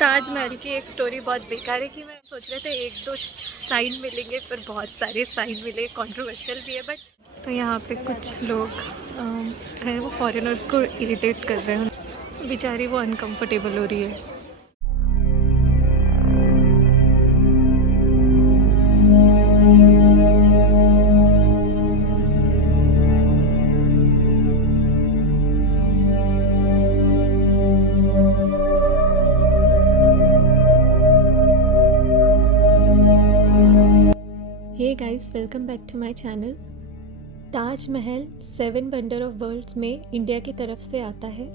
ताजमहल की एक स्टोरी बहुत बेकार है कि मैं सोच रहे थे एक दो साइन मिलेंगे, पर बहुत सारे साइन मिले, कंट्रोवर्शियल भी है। बट तो यहाँ पे कुछ लोग हैं, वो फॉरेनर्स को इरिटेट कर रहे हैं, बेचारी वो अनकंफर्टेबल हो रही है। Hey guys, welcome back to my channel. Taj Mahal 7 wonder of worlds में इंडिया की तरफ से आता है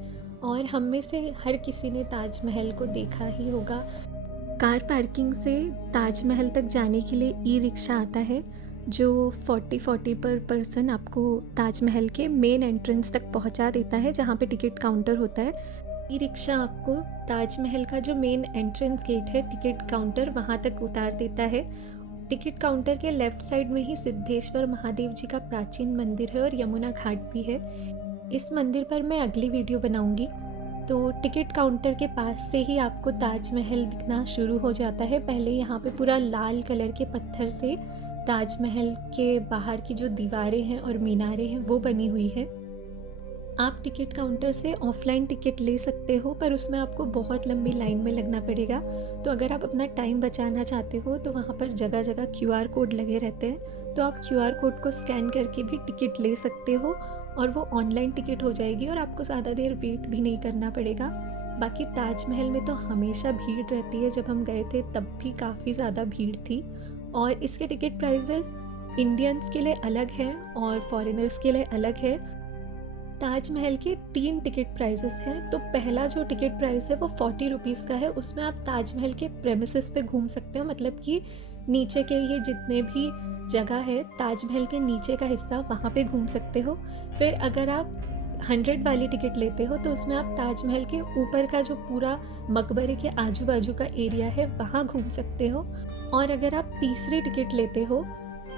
और हम में से हर किसी ने ताजमहल को देखा ही होगा। कार पार्किंग से ताजमहल तक जाने के लिए ई रिक्शा आता है जो 40 पर पर्सन आपको ताजमहल के मेन एंट्रेंस तक पहुंचा देता है, जहां पे टिकट काउंटर होता है। ई रिक्शा आपको ताजमहल का जो मेन एंट्रेंस गेट है, टिकट काउंटर, वहां तक उतार देता है। टिकट काउंटर के लेफ्ट साइड में ही सिद्धेश्वर महादेव जी का प्राचीन मंदिर है और यमुना घाट भी है। इस मंदिर पर मैं अगली वीडियो बनाऊंगी। तो टिकट काउंटर के पास से ही आपको ताजमहल दिखना शुरू हो जाता है। पहले यहाँ पे पूरा लाल कलर के पत्थर से ताजमहल के बाहर की जो दीवारें हैं और मीनारें हैं वो बनी हुई है। आप टिकट काउंटर से ऑफलाइन टिकट ले सकते हो, पर उसमें आपको बहुत लंबी लाइन में लगना पड़ेगा। तो अगर आप अपना टाइम बचाना चाहते हो तो वहाँ पर जगह जगह QR कोड लगे रहते हैं, तो आप QR कोड को स्कैन करके भी टिकट ले सकते हो और वो ऑनलाइन टिकट हो जाएगी और आपको ज़्यादा देर वेट भी नहीं करना पड़ेगा। बाकी ताजमहल में तो हमेशा भीड़ रहती है। जब हम गए थे तब भी काफ़ी ज़्यादा भीड़ थी और इसके टिकट प्राइजेस इंडियंस के लिए अलग हैं और फॉरेनर्स के लिए अलग है। ताजमहल के 3 टिकट प्राइसेस हैं। तो पहला जो टिकट प्राइस है वो 40 रुपीज़ का है। उसमें आप ताजमहल के प्रेमिसेस पे घूम सकते हो, मतलब कि नीचे के ये जितने भी जगह है ताजमहल के नीचे का हिस्सा, वहाँ पे घूम सकते हो। फिर अगर आप 100 वाली टिकट लेते हो तो उसमें आप ताजमहल के ऊपर का जो पूरा मकबरे के आजू बाजू का एरिया है वहाँ घूम सकते हो। और अगर आप तीसरी टिकट लेते हो,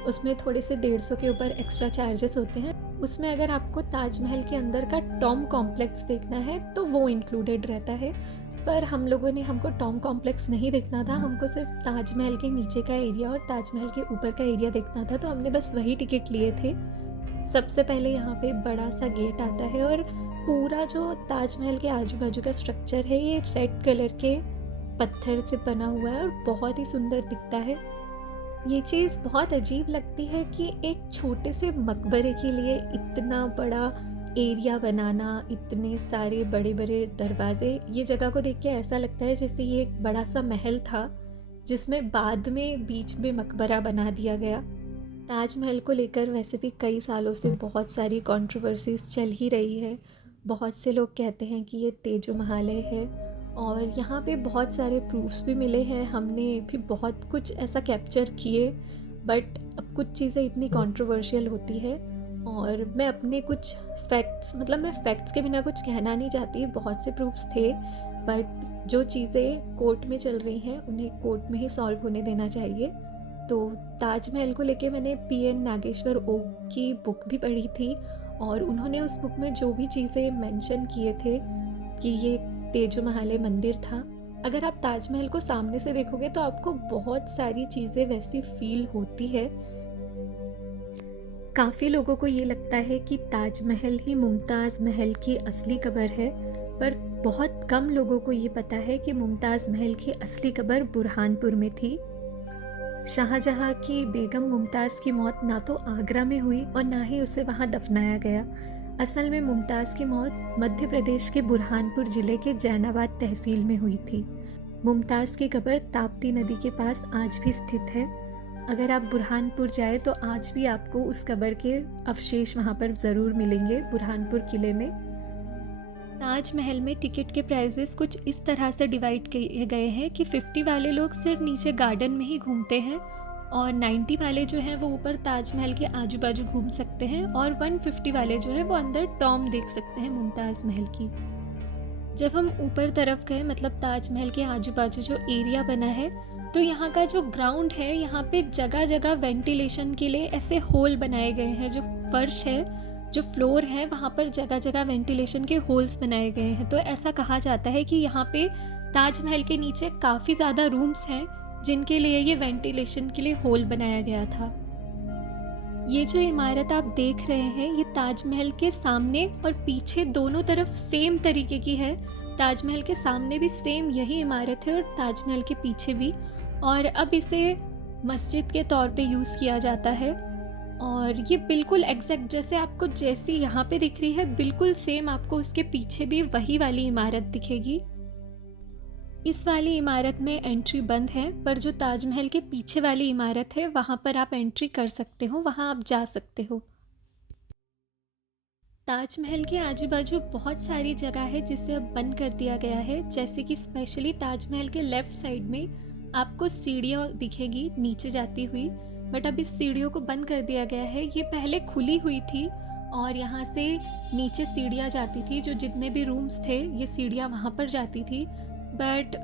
उसमें थोड़े से 150 के ऊपर एक्स्ट्रा चार्जेस होते हैं। उसमें अगर आपको ताजमहल के अंदर का टॉम कॉम्प्लेक्स देखना है तो वो इंक्लूडेड रहता है। पर हमको टॉम कॉम्प्लेक्स नहीं देखना था, हमको सिर्फ ताजमहल के नीचे का एरिया और ताजमहल के ऊपर का एरिया देखना था, तो हमने बस वही टिकट लिए थे। सबसे पहले यहाँ पे बड़ा सा गेट आता है और पूरा जो ताजमहल के आजू बाजू का स्ट्रक्चर है ये रेड कलर के पत्थर से बना हुआ है और बहुत ही सुंदर दिखता है। ये चीज़ बहुत अजीब लगती है कि एक छोटे से मकबरे के लिए इतना बड़ा एरिया बनाना, इतने सारे बड़े बड़े दरवाजे। ये जगह को देख के ऐसा लगता है जैसे ये एक बड़ा सा महल था जिसमें बाद में बीच में मकबरा बना दिया गया। ताजमहल को लेकर वैसे भी कई सालों से बहुत सारी कंट्रोवर्सीज चल ही रही है। बहुत से लोग कहते हैं कि ये तेजो महालय है और यहाँ पे बहुत सारे प्रूफ्स भी मिले हैं। हमने भी बहुत कुछ ऐसा कैप्चर किए, बट अब कुछ चीज़ें इतनी कंट्रोवर्शियल होती है और मैं अपने कुछ मैं फैक्ट्स के बिना कुछ कहना नहीं चाहती। बहुत से प्रूफ्स थे, बट जो चीज़ें कोर्ट में चल रही हैं उन्हें कोर्ट में ही सॉल्व होने देना चाहिए। तो ताजमहल को लेके मैंने PN नागेश्वर ओक की बुक भी पढ़ी थी और उन्होंने उस बुक में जो भी चीज़ें मेंशन किए थे कि ये तेजो महालय मंदिर था। अगर आप ताजमहल को सामने से देखोगे तो आपको बहुत सारी चीज़ें वैसी फील होती है। काफ़ी लोगों को ये लगता है कि ताजमहल ही मुमताज़ महल की असली कब्र है, पर बहुत कम लोगों को ये पता है कि मुमताज़ महल की असली कब्र बुरहानपुर में थी। शाहजहां की बेगम मुमताज़ की मौत ना तो आगरा में हुई और ना ही उसे वहाँ दफनाया गया। असल में मुमताज़ की मौत मध्य प्रदेश के बुरहानपुर ज़िले के जैनाबाद तहसील में हुई थी। मुमताज़ की कब्र ताप्ती नदी के पास आज भी स्थित है। अगर आप बुरहानपुर जाए तो आज भी आपको उस कब्र के अवशेष वहाँ पर ज़रूर मिलेंगे, बुरहानपुर किले में। ताजमहल में टिकट के प्राइजेस कुछ इस तरह से डिवाइड किए गए हैं कि 50 वाले लोग सिर्फ नीचे गार्डन में ही घूमते हैं और 90 वाले जो हैं वो ऊपर ताजमहल के आजू बाजू घूम सकते हैं और 150 वाले जो है वो अंदर टॉम देख सकते हैं मुमताज़ महल की। जब हम ऊपर तरफ गए, मतलब ताजमहल के आजू बाजू जो एरिया बना है, तो यहाँ का जो ग्राउंड है, यहाँ पे जगह जगह वेंटिलेशन के लिए ऐसे होल बनाए गए हैं। जो फर्श है, जो फ्लोर है, वहाँ पर जगह जगह वेंटिलेशन के होल्स बनाए गए हैं। तो ऐसा कहा जाता है कि यहाँ पे ताजमहल के नीचे काफ़ी ज़्यादा रूम्स हैं जिनके लिए ये वेंटिलेशन के लिए होल बनाया गया था। ये जो इमारत आप देख रहे हैं ये ताजमहल के सामने और पीछे दोनों तरफ सेम तरीके की है। ताजमहल के सामने भी सेम यही इमारत है और ताजमहल के पीछे भी, और अब इसे मस्जिद के तौर पे यूज़ किया जाता है। और ये बिल्कुल एग्जैक्ट जैसे आपको जैसी यहाँ पे दिख रही है बिल्कुल सेम आपको उसके पीछे भी वही वाली इमारत दिखेगी। इस वाली इमारत में एंट्री बंद है, पर जो ताजमहल के पीछे वाली इमारत है वहाँ पर आप एंट्री कर सकते हो, वहाँ आप जा सकते हो। ताजमहल के आजू बाजू बहुत सारी जगह है जिसे अब बंद कर दिया गया है, जैसे कि स्पेशली ताजमहल के लेफ़्ट साइड में आपको सीढ़ियाँ दिखेगी नीचे जाती हुई, बट अब इस सीढ़ियों को बंद कर दिया गया है। ये पहले खुली हुई थी और यहाँ से नीचे सीढ़ियाँ जाती थी, जो जितने भी रूम्स थे ये सीढ़ियाँ वहाँ पर जाती थी। बट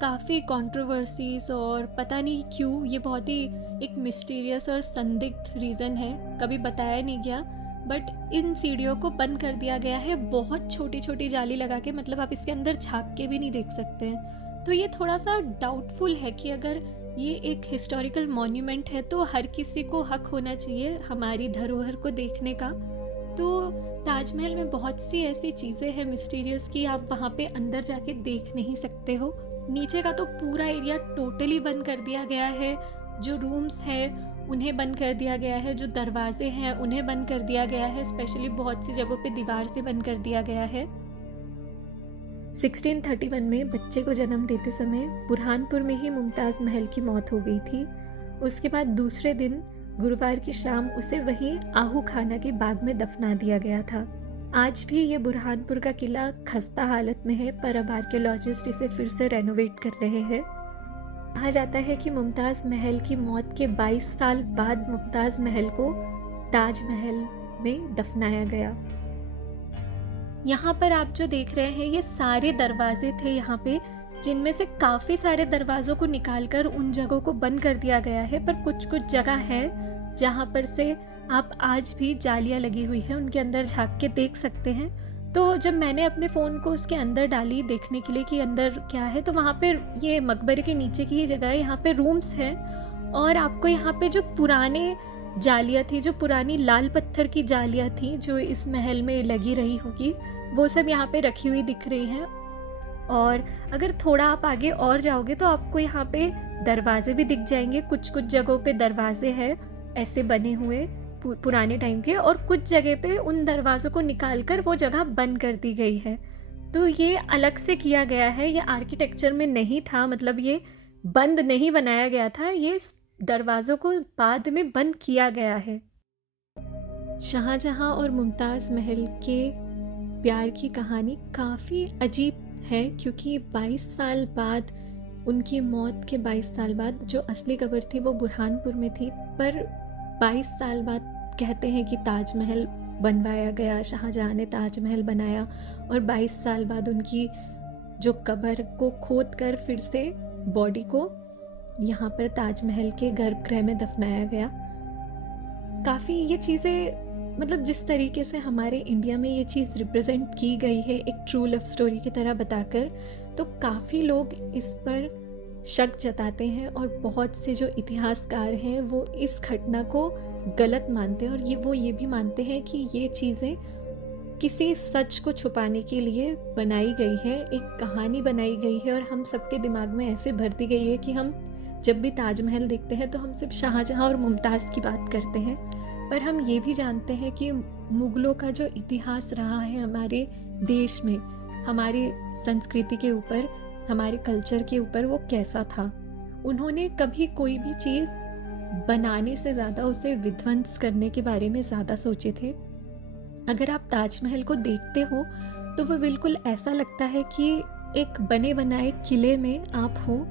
काफ़ी कंट्रोवर्सीज और पता नहीं क्यों ये बहुत ही एक मिस्टीरियस और संदिग्ध रीज़न है, कभी बताया नहीं गया, बट इन सीढ़ियों को बंद कर दिया गया है बहुत छोटी छोटी जाली लगा के, मतलब आप इसके अंदर झांक के भी नहीं देख सकते हैं। तो ये थोड़ा सा डाउटफुल है कि अगर ये एक हिस्टोरिकल मॉन्यूमेंट है तो हर किसी को हक होना चाहिए हमारी धरोहर को देखने का। तो ताजमहल में बहुत सी ऐसी चीज़ें हैं मिस्टीरियस कि आप वहाँ पे अंदर जाके देख नहीं सकते हो। नीचे का तो पूरा एरिया टोटली बंद कर दिया गया है, जो रूम्स हैं उन्हें बंद कर दिया गया है, जो दरवाजे हैं उन्हें बंद कर दिया गया है, स्पेशली बहुत सी जगहों पे दीवार से बंद कर दिया गया है। 1631 में बच्चे को जन्म देते समय बुरहानपुर में ही मुमताज़ महल की मौत हो गई थी। उसके बाद दूसरे दिन गुरुवार की शाम उसे वहीं आहू खाना के बाग में दफना दिया गया था। आज भी ये बुरहानपुर का किला खस्ता हालत में है, पर अब आर्कियोलॉजिस्ट इसे फिर से रेनोवेट कर रहे हैं। कहा जाता है कि मुमताज़ महल की मौत के 22 साल बाद मुमताज़ महल को ताजमहल में दफनाया गया। यहाँ पर आप जो देख रहे हैं ये सारे दरवाजे थे यहाँ पे, जिनमें से काफ़ी सारे दरवाज़ों को निकालकर उन जगहों को बंद कर दिया गया है, पर कुछ कुछ जगह है जहाँ पर से आप आज भी जालियाँ लगी हुई है उनके अंदर झांक के देख सकते हैं। तो जब मैंने अपने फ़ोन को उसके अंदर डाली देखने के लिए कि अंदर क्या है, तो वहाँ पे ये मकबरे के नीचे की ही जगह है, यहाँ पे रूम्स हैं और आपको यहाँ पे जो पुराने जालियाँ थी, जो पुरानी लाल पत्थर की जालियाँ थी जो इस महल में लगी रही होगी, वो सब यहाँ पे रखी हुई दिख रही हैं। और अगर थोड़ा आप आगे और जाओगे तो आपको यहाँ पे दरवाजे भी दिख जाएंगे। कुछ कुछ जगहों पे दरवाजे हैं ऐसे बने हुए पुराने टाइम के, और कुछ जगह पे उन दरवाज़ों को निकालकर वो जगह बंद कर दी गई है। तो ये अलग से किया गया है, ये आर्किटेक्चर में नहीं था, मतलब ये बंद नहीं बनाया गया था, ये दरवाज़ों को बाद में बंद किया गया है। शाहजहां और मुमताज़ महल के प्यार की कहानी काफ़ी अजीब है, क्योंकि 22 साल बाद, उनकी मौत के 22 साल बाद, जो असली कब्र थी वो बुरहानपुर में थी, पर 22 साल बाद कहते हैं कि ताजमहल बनवाया गया, शाहजहां ने ताजमहल बनाया, और 22 साल बाद उनकी जो कब्र को खोद कर फिर से बॉडी को यहाँ पर ताजमहल के गर्भगृह में दफनाया गया। काफ़ी ये चीज़ें, मतलब जिस तरीके से हमारे इंडिया में ये चीज़ रिप्रेजेंट की गई है एक ट्रू लव स्टोरी की तरह बताकर, तो काफ़ी लोग इस पर शक जताते हैं और बहुत से जो इतिहासकार हैं वो इस घटना को गलत मानते हैं, और वो ये भी मानते हैं कि ये चीज़ें किसी सच को छुपाने के लिए बनाई गई है, एक कहानी बनाई गई है, और हम सबके दिमाग में ऐसे भर दी गई है कि हम जब भी ताजमहल देखते हैं तो हम सिर्फ शाहजहां और मुमताज़ की बात करते हैं। पर हम ये भी जानते हैं कि मुग़लों का जो इतिहास रहा है हमारे देश में, हमारी संस्कृति के ऊपर, हमारे कल्चर के ऊपर, वो कैसा था। उन्होंने कभी कोई भी चीज़ बनाने से ज़्यादा उसे विध्वंस करने के बारे में ज़्यादा सोचे थे। अगर आप ताजमहल को देखते हो तो वो बिल्कुल ऐसा लगता है कि एक बने बनाए किले में आप हो,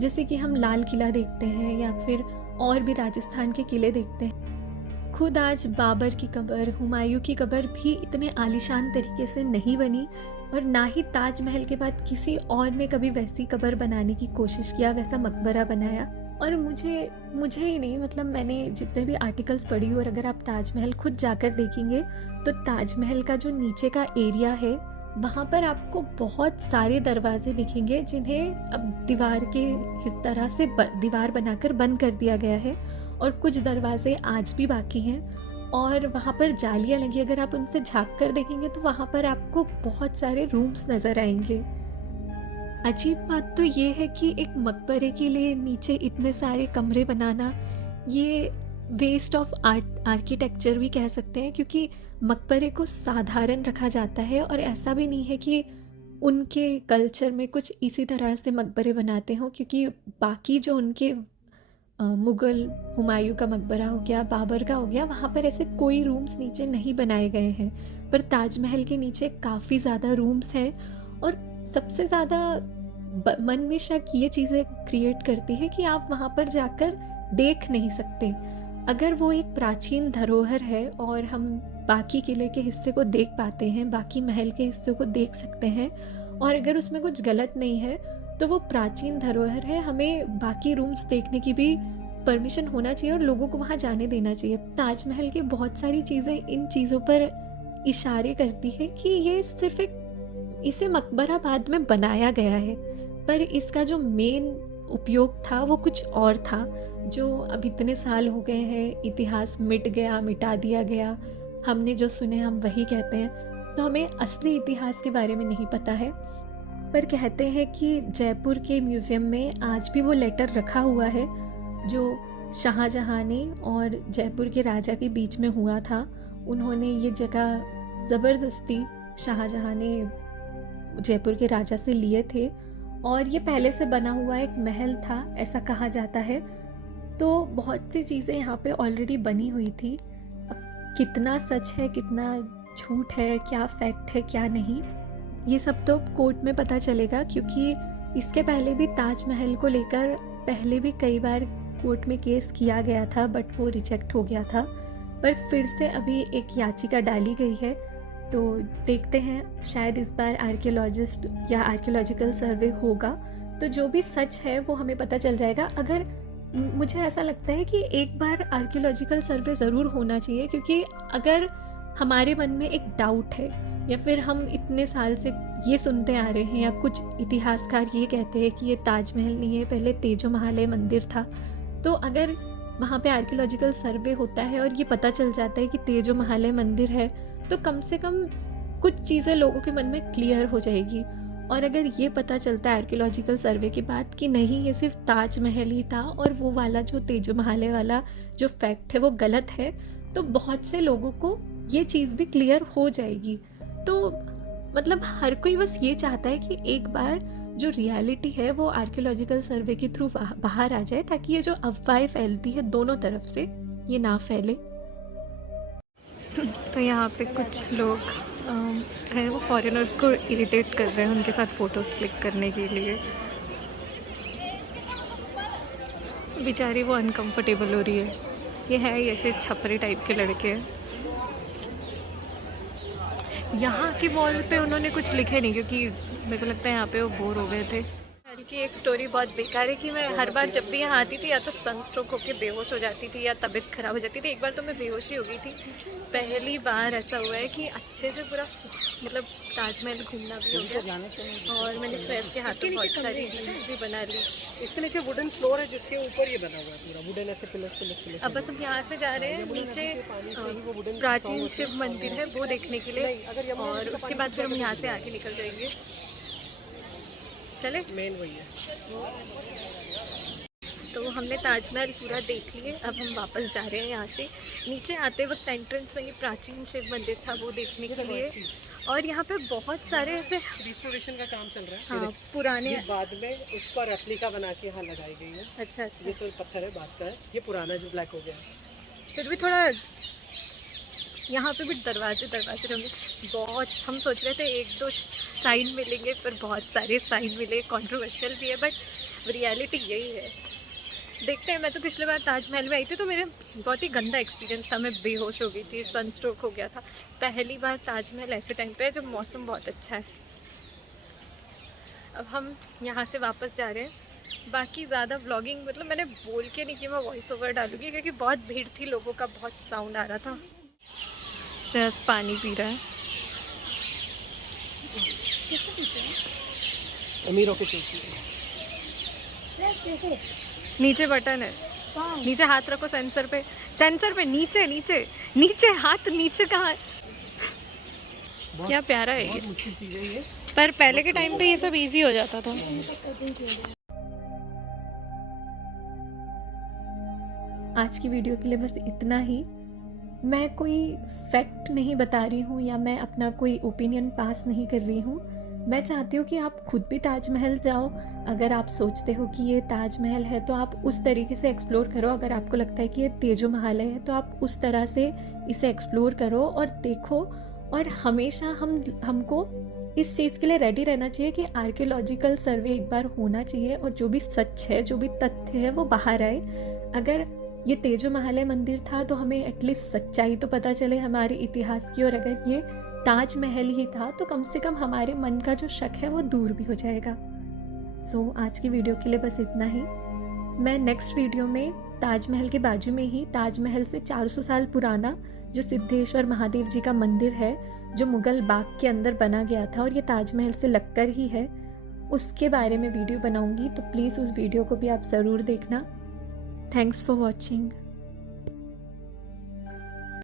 जैसे कि हम लाल किला देखते हैं या फिर और भी राजस्थान के किले देखते हैं। खुद आज बाबर की कब्र, हुमायूं की कब्र भी इतने आलीशान तरीके से नहीं बनी, और ना ही ताजमहल के बाद किसी और ने कभी वैसी कब्र बनाने की कोशिश किया, वैसा मकबरा बनाया। और मुझे ही नहीं, मतलब मैंने जितने भी आर्टिकल्स पढ़ी, और अगर आप ताजमहल खुद जाकर देखेंगे तो ताजमहल का जो नीचे का एरिया है वहाँ पर आपको बहुत सारे दरवाजे दिखेंगे जिन्हें अब दीवार के इस तरह से दीवार बनाकर बंद कर दिया गया है, और कुछ दरवाजे आज भी बाकी हैं और वहाँ पर जालियाँ लगी। अगर आप उनसे झांक कर देखेंगे तो वहाँ पर आपको बहुत सारे रूम्स नज़र आएंगे। अजीब बात तो ये है कि एक मकबरे के लिए नीचे इतने सारे कमरे बनाना, ये वेस्ट ऑफ आर्किटेक्चर भी कह सकते हैं, क्योंकि मकबरे को साधारण रखा जाता है और ऐसा भी नहीं है कि उनके कल्चर में कुछ इसी तरह से मकबरे बनाते हों, क्योंकि बाकी जो उनके मुग़ल, हुमायूं का मकबरा हो गया, बाबर का हो गया, वहाँ पर ऐसे कोई रूम्स नीचे नहीं बनाए गए हैं। पर ताजमहल के नीचे काफ़ी ज़्यादा रूम्स हैं और सबसे ज़्यादा मन में शक ये चीज़ें क्रिएट करती है कि आप वहाँ पर जाकर देख नहीं सकते। अगर वो एक प्राचीन धरोहर है और हम बाकी किले के हिस्से को देख पाते हैं, बाकी महल के हिस्से को देख सकते हैं, और अगर उसमें कुछ गलत नहीं है तो वो प्राचीन धरोहर है, हमें बाकी रूम्स देखने की भी परमिशन होना चाहिए और लोगों को वहाँ जाने देना चाहिए। ताजमहल की बहुत सारी चीज़ें इन चीज़ों पर इशारे करती है कि ये सिर्फ इसे मकबरा बाद में बनाया गया है, पर इसका जो मेन उपयोग था वो कुछ और था, जो अब इतने साल हो गए हैं, इतिहास मिट गया, मिटा दिया गया, हमने जो सुने हम वही कहते हैं, तो हमें असली इतिहास के बारे में नहीं पता है। पर कहते हैं कि जयपुर के म्यूज़ियम में आज भी वो लेटर रखा हुआ है जो शाहजहाँ ने और जयपुर के राजा के बीच में हुआ था। उन्होंने ये जगह ज़बरदस्ती शाहजहाँ ने जयपुर के राजा से लिए थे और ये पहले से बना हुआ एक महल था, ऐसा कहा जाता है। तो बहुत सी चीज़ें यहाँ पे ऑलरेडी बनी हुई थी। अब कितना सच है, कितना झूठ है, क्या फैक्ट है, क्या नहीं, ये सब तो कोर्ट में पता चलेगा, क्योंकि इसके पहले भी ताजमहल को लेकर पहले भी कई बार कोर्ट में केस किया गया था, बट वो रिजेक्ट हो गया था। पर फिर से अभी एक याचिका डाली गई है, तो देखते हैं, शायद इस बार आर्कियोलॉजिस्ट या आर्कियोलॉजिकल सर्वे होगा तो जो भी सच है वो हमें पता चल जाएगा। अगर मुझे ऐसा लगता है कि एक बार आर्कियोलॉजिकल सर्वे ज़रूर होना चाहिए, क्योंकि अगर हमारे मन में एक डाउट है या फिर हम इतने साल से ये सुनते आ रहे हैं या कुछ इतिहासकार ये कहते हैं कि ये ताजमहल नहीं है, पहले तेजो महालय मंदिर था, तो अगर वहाँ पे आर्कियोलॉजिकल सर्वे होता है और ये पता चल जाता है कि तेजो महालय मंदिर है, तो कम से कम कुछ चीज़ें लोगों के मन में क्लियर हो जाएगी। और अगर ये पता चलता है आर्कियोलॉजिकल सर्वे के बाद कि नहीं, ये सिर्फ ताजमहल ही था और वो वाला जो तेजो महालय वाला जो फैक्ट है वो गलत है, तो बहुत से लोगों को ये चीज़ भी क्लियर हो जाएगी। तो मतलब हर कोई बस ये चाहता है कि एक बार जो रियलिटी है वो आर्कियोलॉजिकल सर्वे के थ्रू बाहर आ जाए, ताकि ये जो अफवाहें फैलती है दोनों तरफ से ये ना फैले। तो यहाँ पे कुछ लोग हैं, वो फॉरेनर्स को इरिटेट कर रहे हैं उनके साथ फ़ोटोज़ क्लिक करने के लिए। बेचारी वो अनकंफर्टेबल हो रही है। ये है ऐसे छपरे टाइप के लड़के। यहाँ की वॉल पे उन्होंने कुछ लिखे नहीं, क्योंकि मेरे को लगता है यहाँ पे वो बोर हो गए थे। की एक स्टोरी बहुत बेकार है कि मैं हर बार जब भी यहाँ आती थी या तो सनस्ट्रोक होके बेहोश हो जाती थी या तबीयत ख़राब हो जाती थी। एक बार तो मैं बेहोश ही हो गई थी। पहली बार ऐसा हुआ है कि अच्छे से पूरा मतलब ताजमहल घूमना भी हो गया और मैंने श्रेयस के हाथ में बहुत सारी रील्स भी बना ली। इसके नीचे वुडन फ्लोर है जिसके ऊपर ये बना हुआ है पूरा वुडन, ऐसे पिलर्स। अब बस हम यहाँ से जा रहे हैं नीचे, प्राचीन शिव मंदिर है वो देखने के लिए, और उसके बाद फिर हम यहाँ से आके निकल जाएंगे। चले, मेन वही है। तो हमने ताजमहल पूरा देख लिए, अब हम वापस जा रहे हैं यहाँ से। नीचे आते वक्त एंट्रेंस में ये प्राचीन शिव मंदिर था वो देखने के लिए, और यहाँ पे बहुत सारे ऐसे रिस्टोरेशन का काम चल रहा है। हाँ, पुराने बाद में उसका रेप्लिका बना के यहाँ लगाई गई है। अच्छा अच्छा, ये तो पत्थर है, बात का है, ये पुराना जो ब्लैक हो गया। फिर भी थोड़ा यहाँ पे भी दरवाजे होंगे बहुत। हम सोच रहे थे एक दो साइन मिलेंगे, पर बहुत सारे साइन मिले, कंट्रोवर्शियल भी है, बट रियलिटी यही है। देखते हैं। मैं तो पिछले बार ताजमहल में आई थी तो मेरे बहुत ही गंदा एक्सपीरियंस था, मैं बेहोश हो गई थी, सनस्ट्रोक हो गया था। पहली बार ताजमहल ऐसे टाइम पे है जब मौसम बहुत अच्छा है। अब हम यहाँ से वापस जा रहे हैं। बाकी ज़्यादा व्लॉगिंग मतलब मैंने बोल के नहीं कि मैं वॉइस ओवर डालूँगी, क्योंकि बहुत भीड़ थी, लोगों का बहुत साउंड आ रहा था। श्रेयस पानी पी रहा है। अमीरों की चौकी है। नीचे बटन है, नीचे हाथ रखो सेंसर पे, सेंसर पे, नीचे नीचे नीचे हाथ, नीचे कहाँ है? क्या प्यारा है ये। बहुत मुश्किल चीज़ है ये। पर पहले के टाइम पे ये सब इजी हो जाता था। आज की वीडियो के लिए बस इतना ही। मैं कोई फैक्ट नहीं बता रही हूँ या मैं अपना कोई ओपिनियन पास नहीं कर रही हूँ। मैं चाहती हूँ कि आप खुद भी ताजमहल जाओ। अगर आप सोचते हो कि ये ताजमहल है तो आप उस तरीके से एक्सप्लोर करो। अगर आपको लगता है कि ये तेजो महाल है तो आप उस तरह से इसे एक्सप्लोर करो और देखो। और हमेशा हमको इस चीज़ के लिए रेडी रहना चाहिए कि आर्कियोलॉजिकल सर्वे एक बार होना चाहिए और जो भी सच है, जो भी तथ्य है वो बाहर आए। अगर ये तेजो महालय मंदिर था तो हमें एटलीस्ट सच्चाई तो पता चले हमारे इतिहास की, और अगर ये ताजमहल ही था तो कम से कम हमारे मन का जो शक है वो दूर भी हो जाएगा। सो आज की वीडियो के लिए बस इतना ही। मैं नेक्स्ट वीडियो में ताजमहल के बाजू में ही ताजमहल से 400 साल पुराना जो सिद्धेश्वर महादेव जी का मंदिर है, जो मुगल बाग के अंदर बना गया था और ये ताजमहल से लगकर ही है, उसके बारे में वीडियो बनाऊंगी। तो प्लीज़ उस वीडियो को भी आप ज़रूर देखना। Thanks for watching.